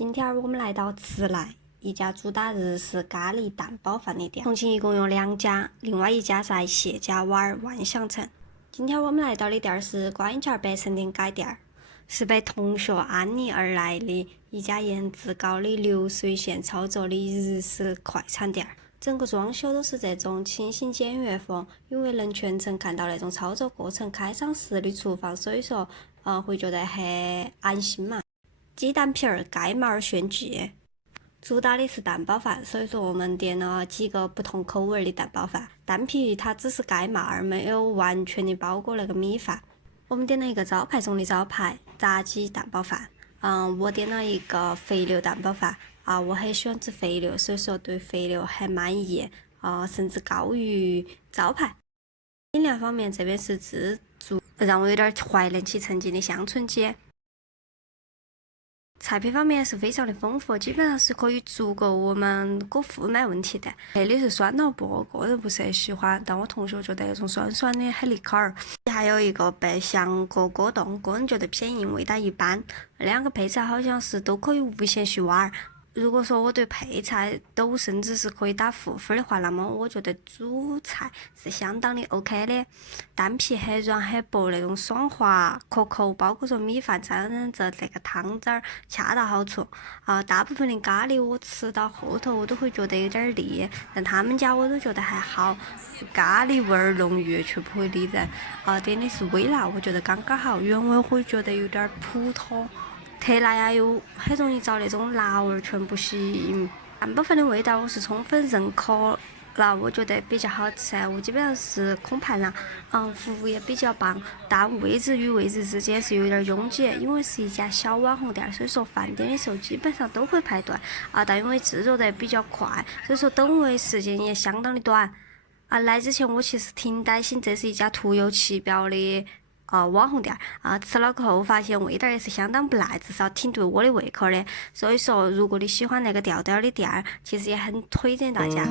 今天我们来到慈来一家主打日式咖喱蛋包饭的店。重庆一共有2家，另外一家在谢家湾儿万象城。今天我们来到的店是观音桥北城店改店，是被同学安利而来的一家颜值高的流水线操作的日式快餐店。整个装修都是这种清新简约风，因为能全程看到那种操作过程开张式的厨房，所以说会觉得很安心嘛。鸡蛋皮儿、盖帽儿炫技，主打的是蛋包饭，所以说我们点了几个不同口味的蛋包饭。蛋皮它只是盖帽儿，没有完全的包裹那个米饭。我们点了一个招牌中的招牌炸鸡蛋包饭。我点了一个肥牛蛋包饭。我很喜欢吃肥牛，所以说对肥牛很满意。甚至高于招牌。饮料方面，这边是自助，让我有点怀念起曾经的香椿鸡。菜品方面是非常的丰富，基本上是可以足够我们果腹没问题的。配的是酸萝卜，个人不是很喜欢，但我同学觉得那种酸酸的很离口儿。还有一个百香果果冻，个人觉得偏硬，味道一般。2个配菜好像是都可以无限续碗。如果说我对配菜都甚至是可以打负分的话，那么我觉得主菜是相当的 OK 的。蛋皮很软很薄，那种爽滑可口，包括说米饭沾着那个汤汁儿恰到好处。大部分的咖喱我吃到后头我都会觉得有点腻，但他们家我都觉得还好，咖喱味儿浓郁却不会腻人。点的是微辣，我觉得刚刚好，原味会觉得有点普通。特辣呀，又很容易找那种辣味，全不行。蛋包饭的味道我是充分认可了，我觉得比较好吃。我基本上是空盘了，服务也比较棒，但位置与位置之间是有点拥挤，因为是一家小网红店，所以说饭点的时候基本上都会排队。但因为制作得比较快，所以说等位时间也相当的短。来之前我其实挺担心这是一家徒有其表的。网红店吃了过后发现味道也是相当不赖，至少挺对我的胃口的。所以说，如果你喜欢那个调调的店，其实也很推荐大家。